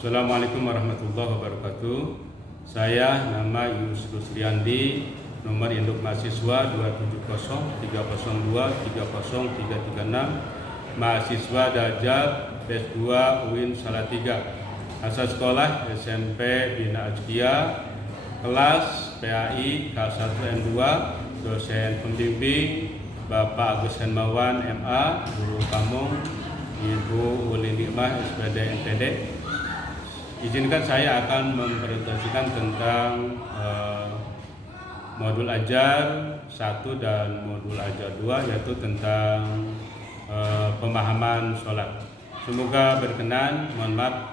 Assalamualaikum warahmatullahi wabarakatuh. Saya nama Yusrus Riyandi, nomor induk mahasiswa 270-302-30336, mahasiswa Dajjal S2 UIN Salatiga, asal sekolah SMP Bina Azkia, kelas PAI K1N2, dosen pembimbing Bapak Agus Henmawan MA, Guru Pamung, Ibu Ulin Nikmah SPD NPD. Izinkan saya akan mempresentasikan tentang modul ajar 1 dan modul ajar 2, yaitu tentang pemahaman sholat. Semoga berkenan, mohon maaf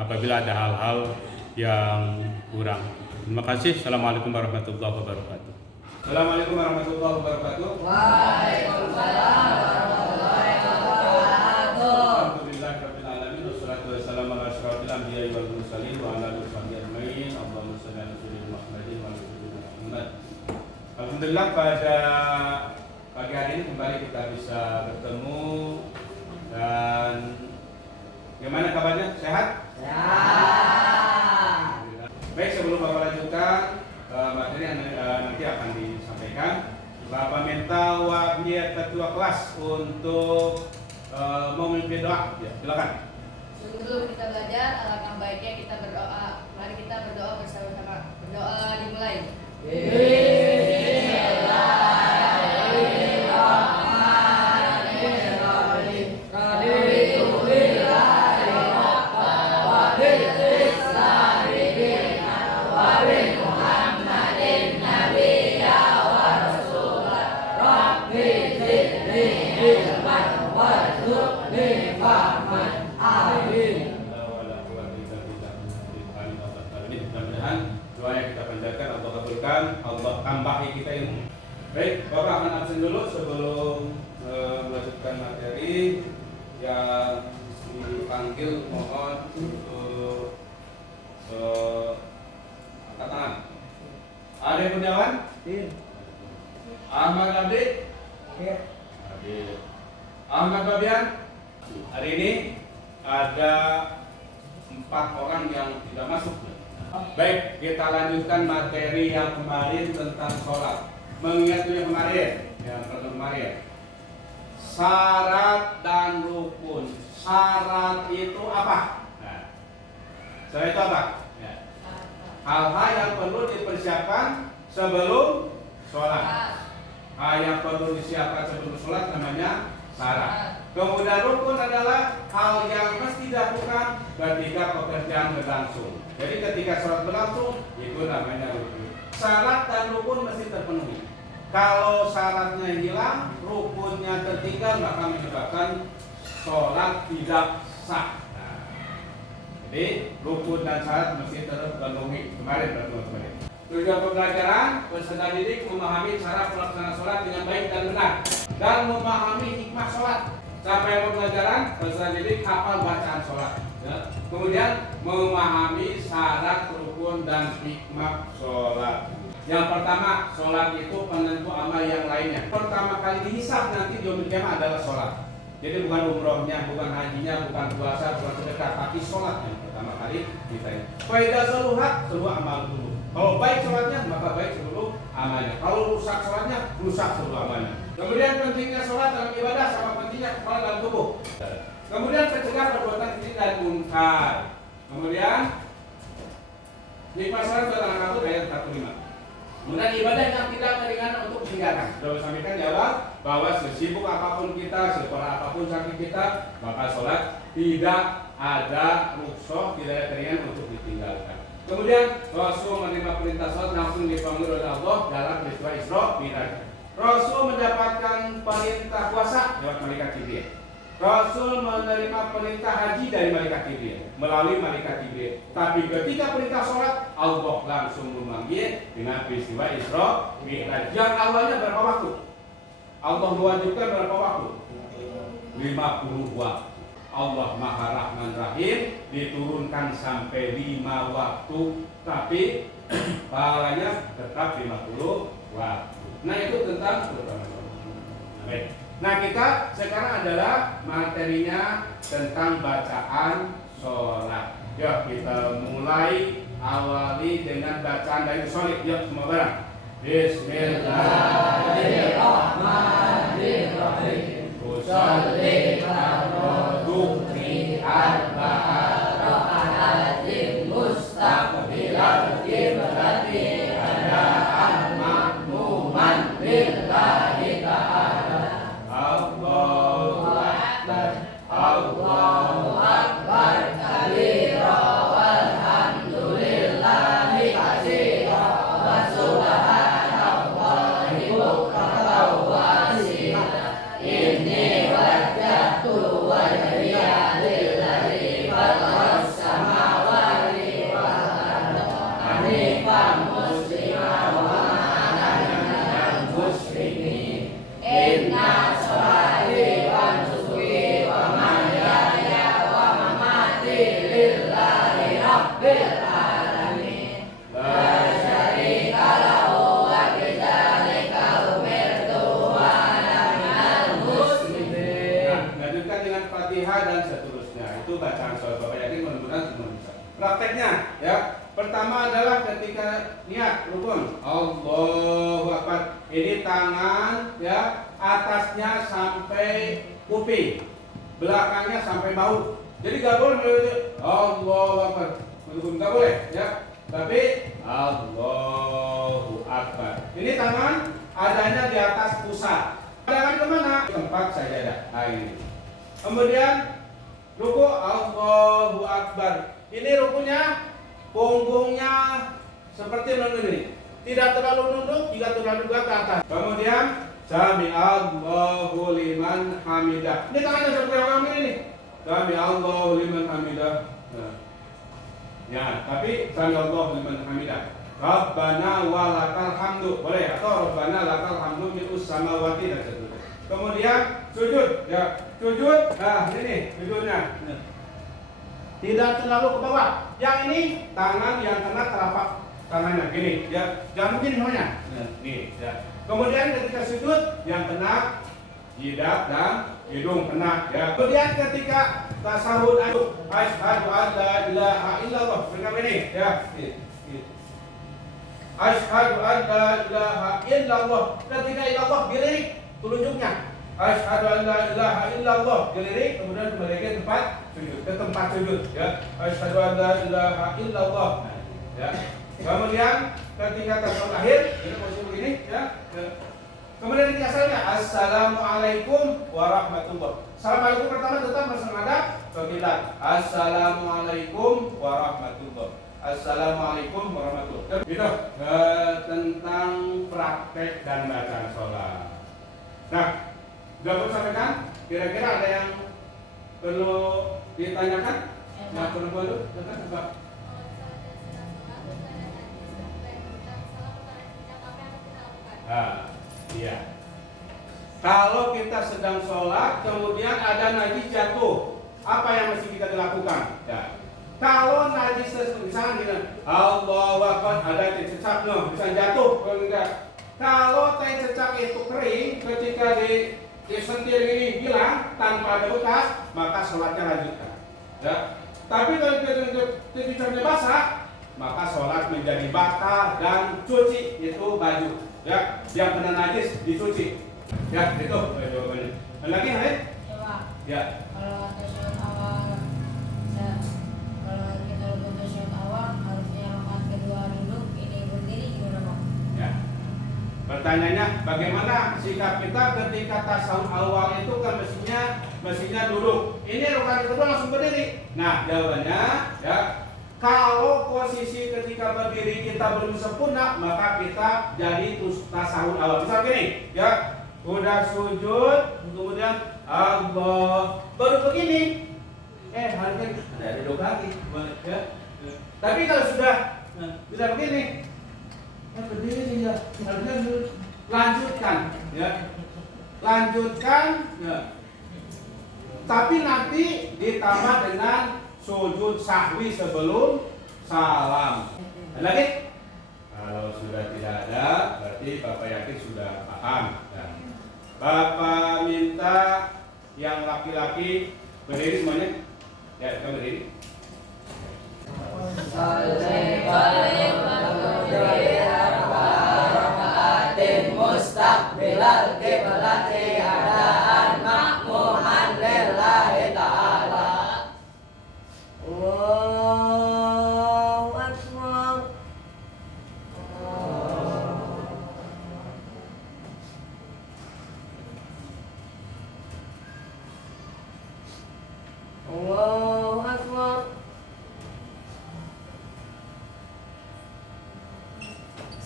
apabila ada hal-hal yang kurang. Terima kasih. Assalamualaikum warahmatullahi wabarakatuh. Assalamualaikum warahmatullahi wabarakatuh. Waalaikumsalam warahmatullahi wabarakatuh. Alhamdulillahirabbil alamin, wassalatu wassalamu ala asyrofil anbiya'i wal mursalin wa ala alihi washabbihi ajmain. Allahumma shalli ala sayyidina Muhammadin wa ala ali sayyidina Muhammad. Alhamdulillah, pada pagi hari ini kembali kita bisa bertemu. Dan gimana kabarnya? Sehat? Sehat. Baik, sebelum Bapak lanjutkan materi yang nanti akan disampaikan, Bapak minta wakil ketua kelas untuk memimpin doa. Ya, silakan. Sebelum kita belajar, alangkah baiknya kita berdoa. Mari kita berdoa bersama-sama. Berdoa dimulai. Doa yang kita panjatkan Allah kabulkan, Allah tambahi kita ilmu. Baik, Bapak akan absen dulu sebelum melanjutkan materi. Yang dipanggil mohon untuk angkat tangan. Ade Kurniawan? Ahmad Abdi? Ahmad Babian? Hari ini ada 4 orang yang tidak masuk. Baik, kita lanjutkan materi yang kemarin tentang sholat. Mengingat yang kemarin, syarat dan rukun. Syarat itu apa? Nah, syarat itu apa? Ya. Hal-hal yang perlu dipersiapkan sebelum sholat. Hal yang perlu disiapkan sebelum sholat namanya syarat. Kemudian rukun adalah hal yang mesti dilakukan ketika pekerjaan berlangsung. Jadi ketika sholat berlangsung, itu namanya rukun. Syarat dan rukun mesti terpenuhi. Kalau syaratnya hilang, rukunnya tertinggal, maka menyebabkan sholat tidak sah. Nah, jadi rukun dan syarat mesti terpenuhi. Kemarin. Tujuan pembelajaran, peserta didik memahami cara pelaksanaan sholat dengan baik dan benar, dan memahami hikmah sholat. Sampai pembelajaran, peserta didik hafal bacaan sholat. Ya. Kemudian memahami syarat, rukun, dan hikmah sholat. Yang pertama, sholat itu penentu amal yang lainnya. Pertama kali dihisab nanti di yaumil qiyamah adalah sholat. Jadi bukan umrohnya, bukan hajinya, bukan puasa, bukan sedekah, tapi sholat yang pertama kali ditanya. Faidah saluhat, seluruh amal dulu. Kalau baik sholatnya, maka baik seluruh amalnya. Kalau rusak sholatnya, rusak seluruh amalnya. Kemudian pentingnya sholat dalam ibadah sama pentingnya kepala dalam tubuh. Kemudian mencegah perbuatan keji dan munkar. Kemudian hikmah sholat dalam 1 ayat 45. Kemudian ibadah yang tidak meringankan untuk ditinggalkan. Sudah sampaikan jawab bahwa sesibuk apapun kita, separah apapun sakit kita, maka sholat tidak ada rukhsah, tidak ada keringan untuk ditinggalkan. Kemudian Rasul menerima perintah sholat langsung dipanggil oleh Allah dalam peristiwa Isra Mi'raj. Rasul mendapatkan perintah puasa lewat malaikat Jibril. Rasul menerima perintah haji dari malaikat Jibril, melalui malaikat Jibril. Tapi ketika perintah sholat, Allah langsung memanggil dengan peristiwa Isra Mi'raj. Yang awalnya berapa waktu? Allah mewajibkan berapa waktu? 50 waktu. Allah Maha Rahman Rahim, diturunkan sampai 5 waktu, tapi pahalanya tetap 50 waktu. Nah, itu tentang pertama. Baik. Nah, kita sekarang adalah materinya tentang bacaan sholat. Ya, Coba kita mulai awali dengan bacaan dari solid. Yuk semua bareng. Bismillahirrahmanirrahim. Usolli ala dhuhri arba'at raka'atin mustaqbilal qiblati adaan ma'muman lillahi ta'ala. Allahu akbar, Allahu akbar kabira walhamdulillahi katsira wa subhanallahi bukratan wa asila. Inni wajjahtu wajhiya lillazi fataras samawati wal arda hanifan musliman wa ma ana minal musyrikin. Inna sholati wa nusuki wa mahyaya wa mamati lillahi rabbil alamin. La syarika lahu wa bidzalika umirtu wa ana minal muslimin. Lanjutkan dengan Fatihah dan seterusnya. Itu bacaan sholat. Bapak yakin mudah-mudahan semua bisa. Prakteknya ya. Pertama adalah ketika niat rukun. Allahu akbar. Ini tangan ya, atasnya sampai kuping, belakangnya sampai bahu. Jadi gak boleh Allahu akbar. Gak boleh ya. Tapi Allahu akbar. Ini tangan adanya di atas pusat. Tangan kemana? Tempat sajadah. Nah ini. Kemudian ruku Allahu akbar. Ini rukunya punggungnya seperti menunduk, tidak terlalu nunduk, juga terlalu ke atas. Kemudian sami Allahu liman hamidah. Ini tangannya seperti orang ini. Sami Allahu liman hamidah. Nah. Ya, tapi sami Allahu liman hamidah. Rabbana wa lakal hamdu. Boleh atau Rabbana lakal hamdu mil'us samawati dan seterusnya. Kemudian sujud, ya. Sujud. Nah, ini sujudnya. Nah. Tidak terlalu ke bawah. Yang ini tangan yang kena telapak tangannya gini, ya. Jangan begini semuanya. Nih, ya. Kemudian ketika sujud yang kena jidat dan hidung kena, ya. Kemudian ketika tasahud asyhadu an la ilaha illallah, dengar ini, ya. Asyhadu an la ilaha illallah. Ketika illallah dilirik telunjuknya. Asyhadu an la ilaha illallah dilirik, kemudian kembali ke tempat sujud, ke tempat sujud, ya. Asyhadu an la ilaha illallah. Ya. Kemudian ketika tasawuf akhir, ini posisi begini, ya. Kemudian ketika salamnya assalamualaikum warahmatullah. Assalamualaikum pertama tetap menghadap ke kiblat. Assalamualaikum warahmatullah. Assalamualaikum warahmatullah. Itu tentang praktek dan bacaan sholat. Nah, sudah perlu sampaikan? Kira-kira ada yang perlu ditanyakan? Yang perlu apa? Iya. Kalau kita sedang sholat, kemudian ada najis jatuh, apa yang mesti kita lakukan? Ya. Kalau najis misalnya Allahu Akbar, ada cecak, bisa jatuh, kalau teh cecak itu kering, ketika disentil ini hilang tanpa ada bekas, maka sholatnya lanjutkan. Ya. Tapi kalau cecaknya basah, maka sholat menjadi batal dan cuci itu baju. Ya, yang kena najis dicuci. Ya, itu jawabannya. Ada lagi, Hai? Ya. Kalau tasawuf awal, kalau kita lakukan tasawuf awal, harusnya rakaat kedua duduk, ini berdiri gimana, Pak? Ya. Pertanyaannya, bagaimana sikap kita ketika tasawuf awal itu kan mestinya duduk. Ini rakaat kedua langsung berdiri. Nah, jawabannya, ya. Kalau posisi ketika berdiri kita belum sempurna, maka kita jadi tasawuf awal. Misal gini, ya, udah sujud, kemudian Allah baru begini, harusnya ada duduk lagi, ya. Tapi kalau sudah begini, berdiri ya, harusnya lanjutkan, ya, lanjutkan, ya. Tapi nanti ditambah dengan sujud sahwi sebelum salam. Ada lagi? Kalau sudah tidak ada, berarti Bapak yakin sudah paham. Ya. Bapak minta yang laki-laki berdiri semuanya. Ya, kita berdiri.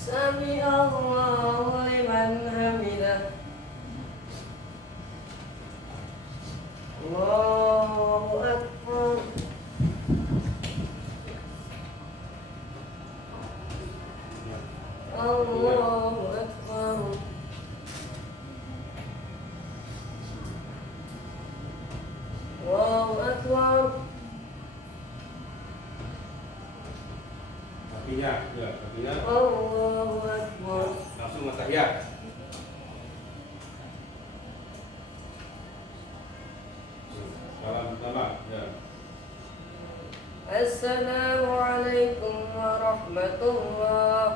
سمع الله لمن حمده الله أكبر الله أكبر الله أكبر Kakinya, ya, kakinya الله أكبر langsung tahiyat. Salam pertama, ya. السلام عليكم ورحمة الله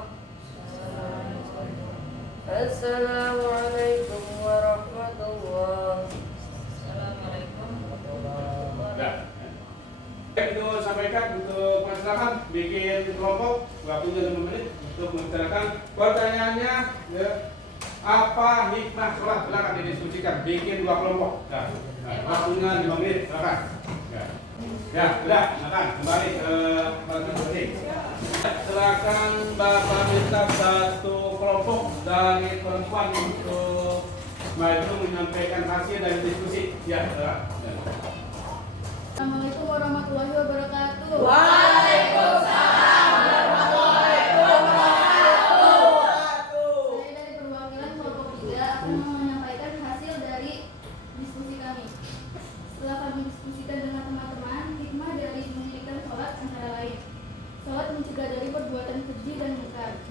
السلام عليكم ورحمة الله Ya. Itu sampaikan untuk masyarakat bikin kelompok waktunya 5 menit untuk membicarakan pertanyaannya ya, apa hikmah sholat, silakan didiskusikan, bikin 2 kelompok. Nah, waktunya 5 menit, silakan. Ya, sudah, silakan kembali ke pertanyaan. Silakan Bapak minta 1 kelompok dari perempuan untuk maju menyampaikan hasil dari diskusi. Ya, silakan. Assalamualaikum warahmatullahi wabarakatuh. Waalaikumsalam warahmatullahi wabarakatuh. Saya dari perwakilan kelompok 3 akan menyampaikan hasil dari diskusi kami. Setelah kami diskusikan dengan teman-teman, hikmah dari mendirikan sholat antara lain: sholat mencegah dari perbuatan keji dan mungkar.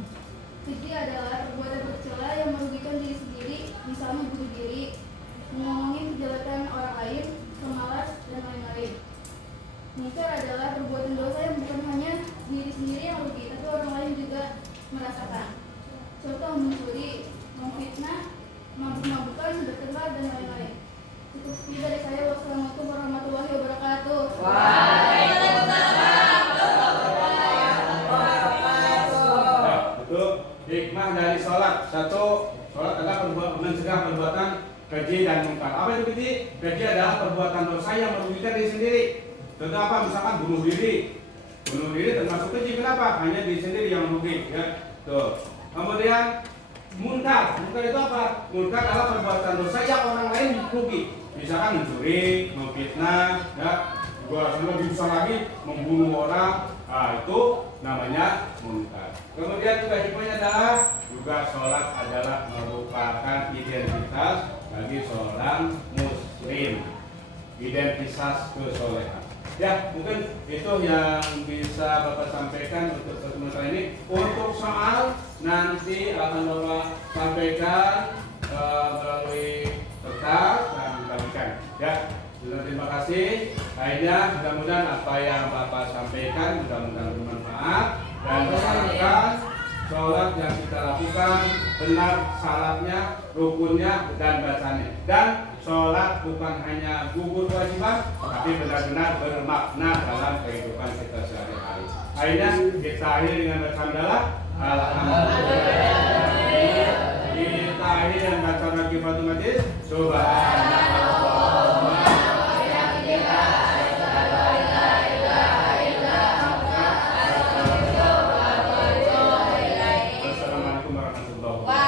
Keji adalah perbuatan bercela yang merugikan diri sendiri, misalnya bunuh diri, ngomongin kejelekan orang lain, pemalas, dan lain-lain. Mungkar adalah perbuatan dosa yang bukan hanya diri sendiri yang rugi, tapi orang lain juga merasakan. Contoh mencuri, memfitnah, mabuk-mabukan, bertengkar, dan lain-lain. Cukup sekian dari saya. Wassalamualaikum warahmatullahi wabarakatuh. Untuk hikmah dari sholat, 1, sholat adalah mencegah perbuatan keji dan mungkar. Apa itu keji? Keji adalah perbuatan dosa yang merugikan diri sendiri. Contoh apa? Misalkan bunuh diri. Bunuh diri termasuk keji. Kenapa? Hanya diri sendiri yang merugi. Ya, tuh. Kemudian munkar. Munkar itu apa? Munkar adalah perbuatan dosa yang orang lain rugi. Misalkan mencuri, memfitnah, ya, lebih besar lagi membunuh orang. Nah, itu namanya munkar. Kemudian juga hikmahnya adalah juga sholat adalah merupakan identitas bagi seorang muslim, identitas kesolehan. Ya, mungkin itu yang bisa Bapak sampaikan untuk sementara ini. Untuk soal nanti akan Bapak sampaikan melalui kertas dan dibagikan. Ya, terima kasih. Akhirnya mudah-mudahan apa yang Bapak sampaikan mudah-mudahan bermanfaat dan diharapkan sholat yang kita lakukan benar syaratnya, rukunnya, dan bacanya. Dan sholat bukan hanya gugur kewajiban, tapi benar-benar bermakna dalam kehidupan kita sehari-hari. Akhirnya kita akhiri dengan baca hamdalah. Alhamdulillah. Kita akhiri dengan baca Fatul Majid. Subhanallah. Assalamualaikum warahmatullahi wabarakatuh.